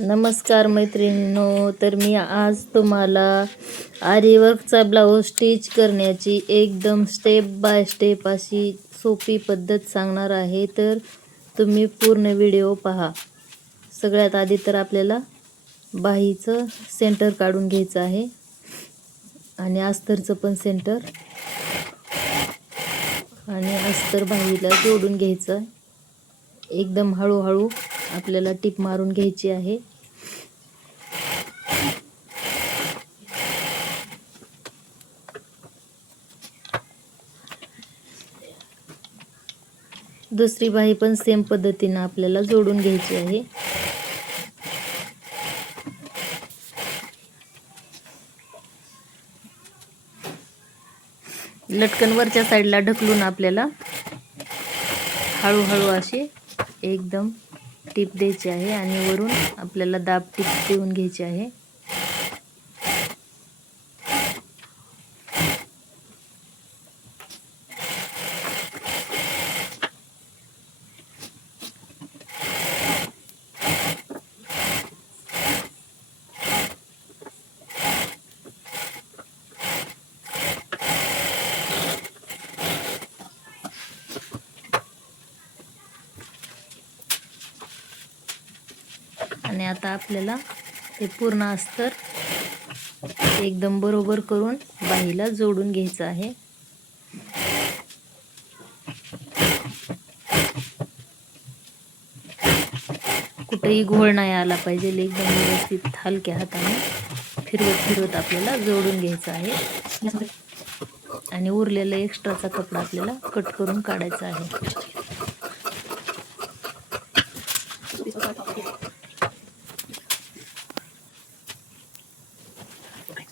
नमस्कार मैत्रिणींनो, तर मी आज तुम्हाला आरीवर्कचा ब्लाऊज स्टिच करण्याची एकदम स्टेप बाय स्टेप अशी सोपी पद्धत सांगणार आहे. तर तुम्ही पूर्ण व्हिडिओ पहा. सगळ्यात आधी तर आपल्याला बाहीचं सेंटर काढून घ्यायचं आहे आणि अस्तरचं पण सेंटर आणि अस्तर बाहीला जोडून घ्यायचं. एकदम हळूहळू आपल्याला टिप मारून घ्यायची आहे. दुसरी बाही पण सेम पद्धतीने आपल्याला जोडून घ्यायची आहे. लटकन वरच्या साईडला ढकलून आपल्याला हळूहळू अशी एकदम टिप द्यायची आहे आणि वरून आपल्याला दाब टिप देऊन घ्यायची आहे. आणि आता आपल्याला हे पूर्ण अस्तर एकदम बरोबर करून बाहीला जोडून घ्यायचं आहे. कुठेही घोळ नाही आला पाहिजे. एकदम व्यवस्थित हलक्या हाताने फिरवत आपल्याला जोडून घ्यायचं आहे आणि उरलेला एक्स्ट्राचा कपडा आपल्याला कट करून काढायचा आहे.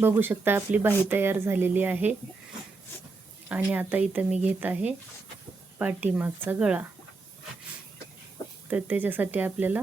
बघू शकता आपली बाही तयार झालेली आहे. आणि आता इथं मी घेत आहे पाठीमागचा गळा. तर त्याच्यासाठी आपल्याला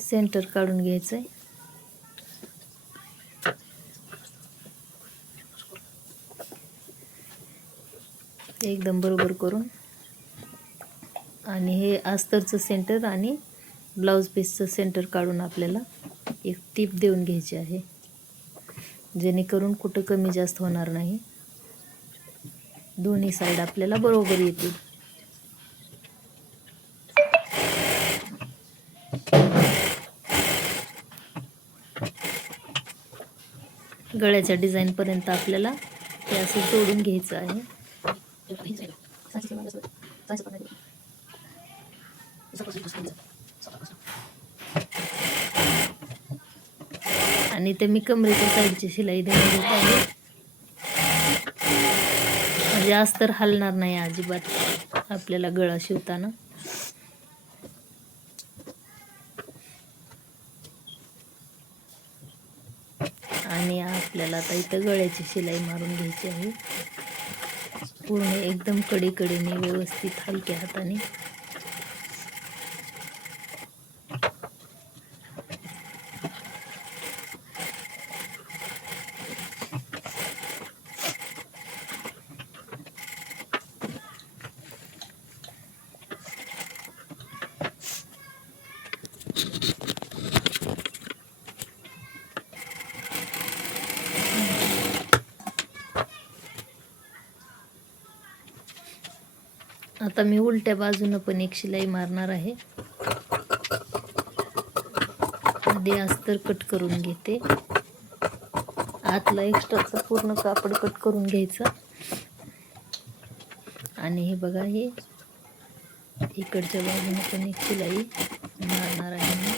सेंटर काढून घ्यायचं आहे. एकदम बरोबर करून आणि हे अस्तरचं सेंटर आणि ब्लाऊज पीसचं सेंटर काढून आपल्याला एक टिप देऊन घ्यायची आहे, जेणेकरून कुठं कमी जास्त होणार नाही. दोन्ही साईड आपल्याला बरोबर येतील. गळ्याच्या डिझाईन पर्यंत आपल्याला हे असं जोडून घ्यायचं आहे. आणि ते मी कमरेच्या साईडची शिलाई देऊन घेत आहे, म्हणजे अस्तर हलणार नाही अजिबात आपल्याला गळा शिवताना. आणि आपल्याला आता इथं गळ्याची शिलाई मारून घ्यायची आहे, पूर्ण एकदम कडेकडेने व्यवस्थित हलक्या हाताने. आता मी उलट्या बाजूनं पण एक शिलाई मारणार आहे. आधी अस्तर कट करून घेते. आतला एक्स्ट्राचा पूर्ण कापड कट करून घ्यायचं आणि हे बघा, हे इकडच्या बाजूने पण एक शिलाई मारणार आहे मी.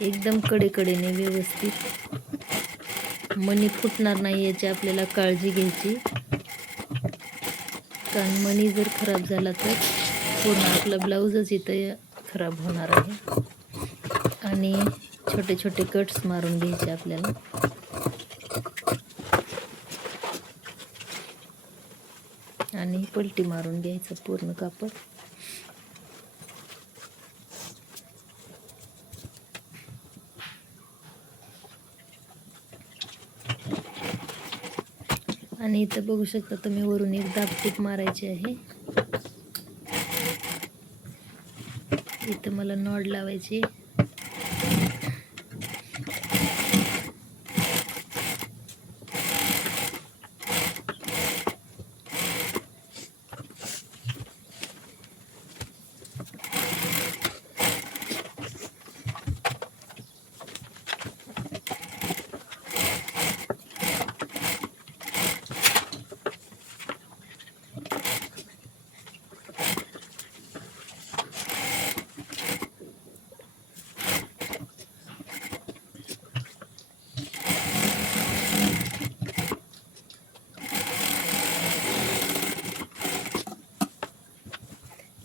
एकदम कडेकडेने व्यवस्थित, मणी फुटणार नाही याची आपल्याला काळजी घ्यायची, कारण मणी जर खराब झाला तर पूर्ण आपला ब्लाऊजच इथं खराब होणार आहे. आणि छोटे छोटे कट्स मारून घ्यायचे आपल्याला. आणि पलटी मारून घ्यायचं पूर्ण कापड. आणि इथं बघू शकता तुम्ही वरून एक दाबटीप मारायची आहे. इथं मला नॉड लावायची.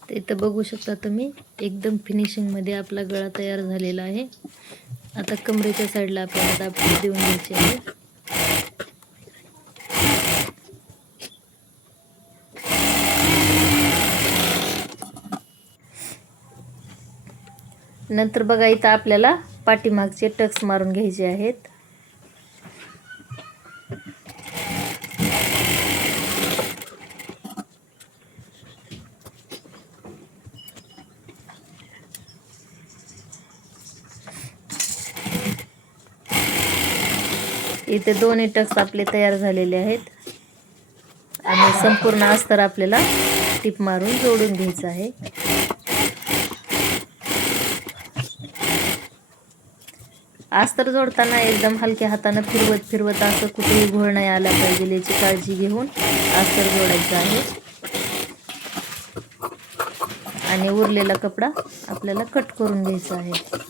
इथं बघू शकता तुम्ही एकदम फिनिशिंगमध्ये आपला गळा तयार झालेला आहे. आता कमरेच्या साईडला आपल्याला दाबटीप देऊन घ्यायची आहे. नंतर बघा इथं आपल्याला पाठीमागचे टक्स मारून घ्यायचे आहेत. इथे दोन्ही टक्स आपले तयार झालेले आहेत आणि संपूर्ण अस्तर आपल्याला टीप मारून जोडून घ्यायचं आहे. अस्तर जोडताना एकदम हलक्या हाताने फिरवत असं कुठेही घोळ नाही आला पाहिजे याची काळजी घेऊन अस्तर जोडायचं आहे. आणि उरलेला कपडा आपल्याला कट करून घ्यायचा आहे.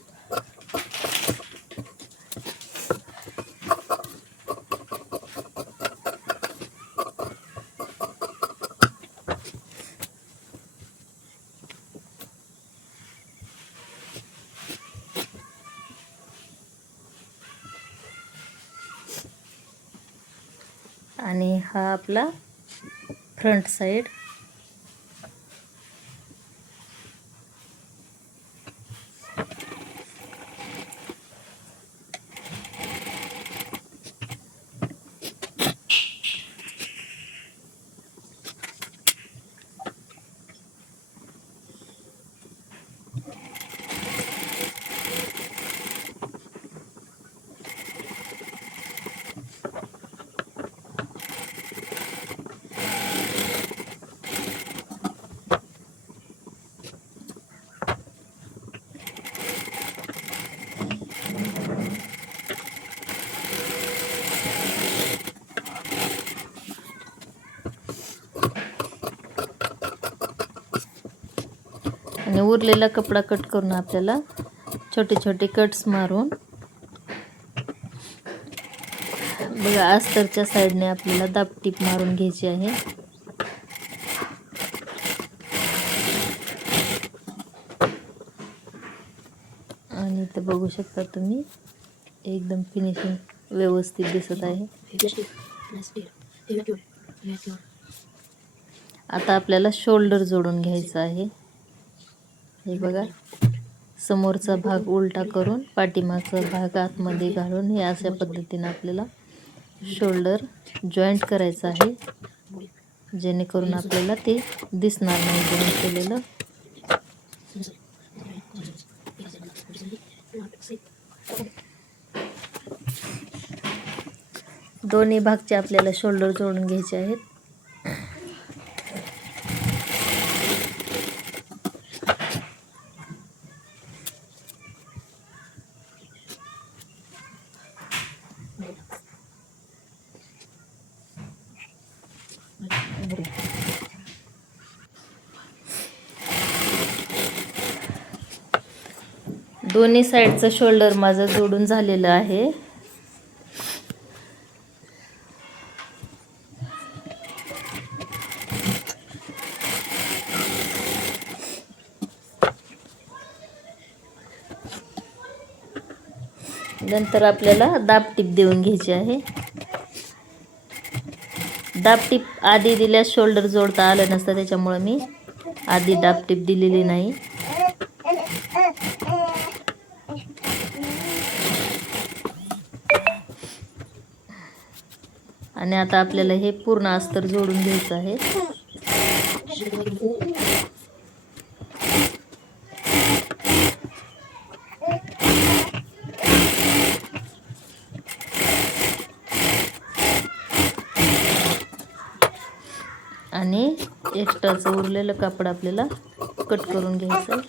आणि हा आपला फ्रंट साइड. आणि उरलेला कपडा कट करून आपल्याला छोटे छोटे कट्स मारून बघा अस्तरच्या साईडने आपल्याला दाबटीप मारून घ्यायची आहे. आणि इथे बघू शकता तुम्ही एकदम फिनिशिंग व्यवस्थित दिसत आहे. आता आपल्याला शोल्डर जोडून घ्यायचा आहे. हे बघा समोरचा भाग उलटा करून पाठीमागचा भाग आतमध्ये घालून हे अशा पद्धतीने आपल्याला शोल्डर जॉईंट करायचं आहे, जेणेकरून आपल्याला ते दिसणार नाही जॉईंट केलेलं. दोन्ही भागचे आपल्याला शोल्डर जोडून घ्यायचे आहेत. दोन्ही साईडचं शोल्डर माझं जोडून झालेलं आहे. नंतर आपल्याला दाबटीप देऊन घ्यायची आहे. दाबटीप आधी दिल्यास शोल्डर जोडता आलं नसतं, त्याच्यामुळे मी आधी दाबटीप दिलेली नाही. आणि आता आपल्याला हे पूर्ण अस्तर जोडून घ्यायचं आहे. आणि एक्स्ट्राचं उरलेलं कापड आपल्याला कट करून घ्यायचं.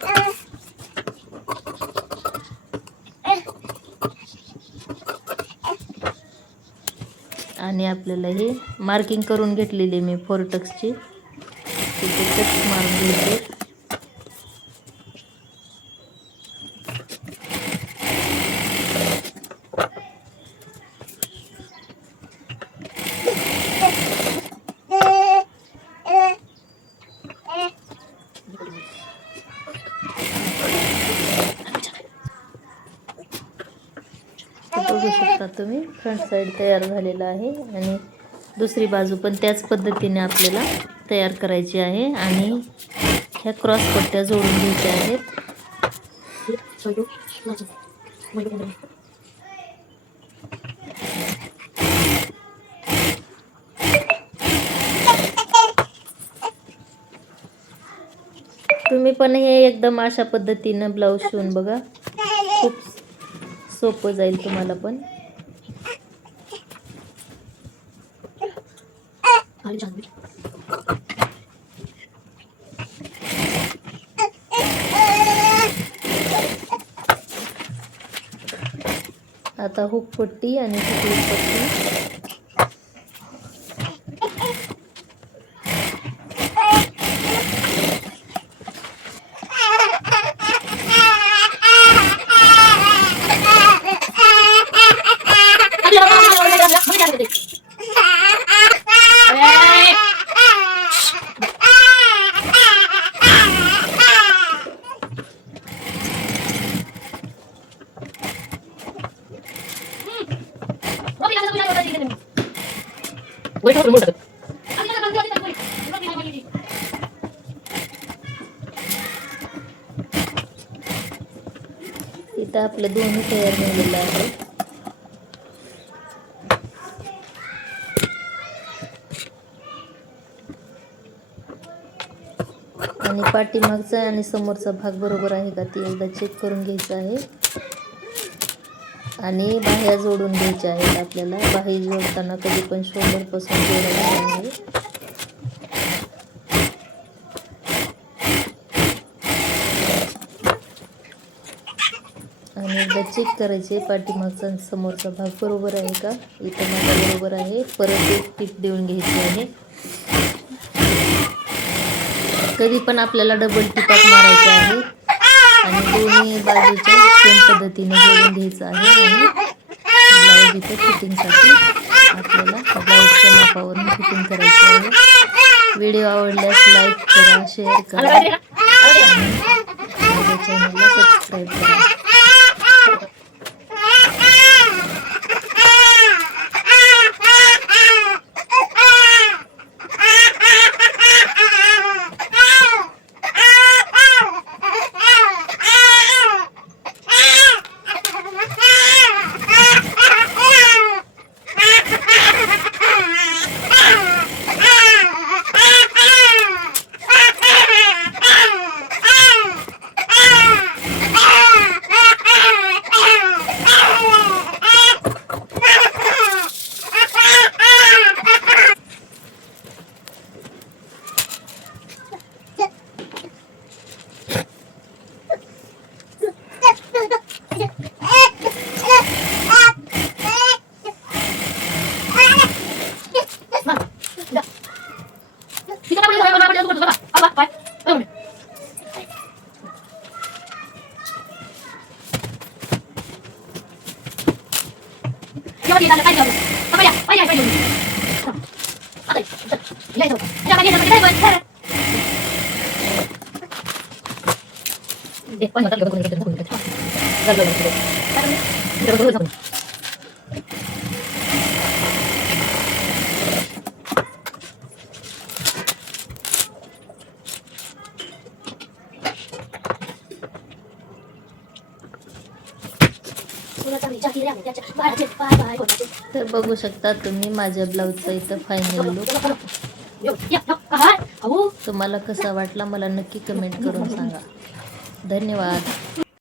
आणि आपल्याला हे मार्किंग करून घेतलेली मी फोरटक्सची, तिथे कट मारून घ्यायचे. बघू शकता तुम्ही फ्रंट साईड तयार झालेला आहे आणि दुसरी बाजू पण त्याच पद्धतीने आपल्याला तयार करायची आहे. आणि ह्या क्रॉस पट्ट्या जोडून घ्यायच्या आहेत. तुम्ही पण हे एकदम अशा पद्धतीनं ब्लाऊज शिवून बघा, खूप सोपं जाईल तुम्हाला पण. आता हुक पट्टी आणि हुक पट्टी इथं आपलं दोन्ही तयार झालेलं आहे. आणि पाठीमागचा आणि समोरचा भाग बरोबर आहे का ते एकदा चेक करून घ्यायचं आहे. आणि बाह्या जोडून घ्यायच्या आहेत आपल्याला. बाही जोडताना कधी पण शोल्डरपासून जोडायचं आहे. आणि एकदा चेक करायचे पाठीमागचा आणि समोरचा भाग बरोबर आहे का. इथं माझा बरोबर आहे. परत एक टिप देऊन घ्यायची आहे. कधी पण आपल्याला डबल टिपात मारायचे आहे आणि दोन्ही बाजूच्या सेम पद्धतीने जोडून घ्यायचं आहे. आणि ब्लाऊज इथे फिटिंगसाठी आपल्याला ब्लाऊजच्या मापावरून फिटिंग करायची आहे. व्हिडिओ आवडल्यास लाईक करा, शेअर करा आणि माझ्या चॅनलला सबस्क्राईब करा. तर बघू शकता तुम्ही माझ्या ब्लाऊजचा इथं फायनल लुक. तुम्हाला कसा वाटला मला नक्की कमेंट करून सांगा. धन्यवाद.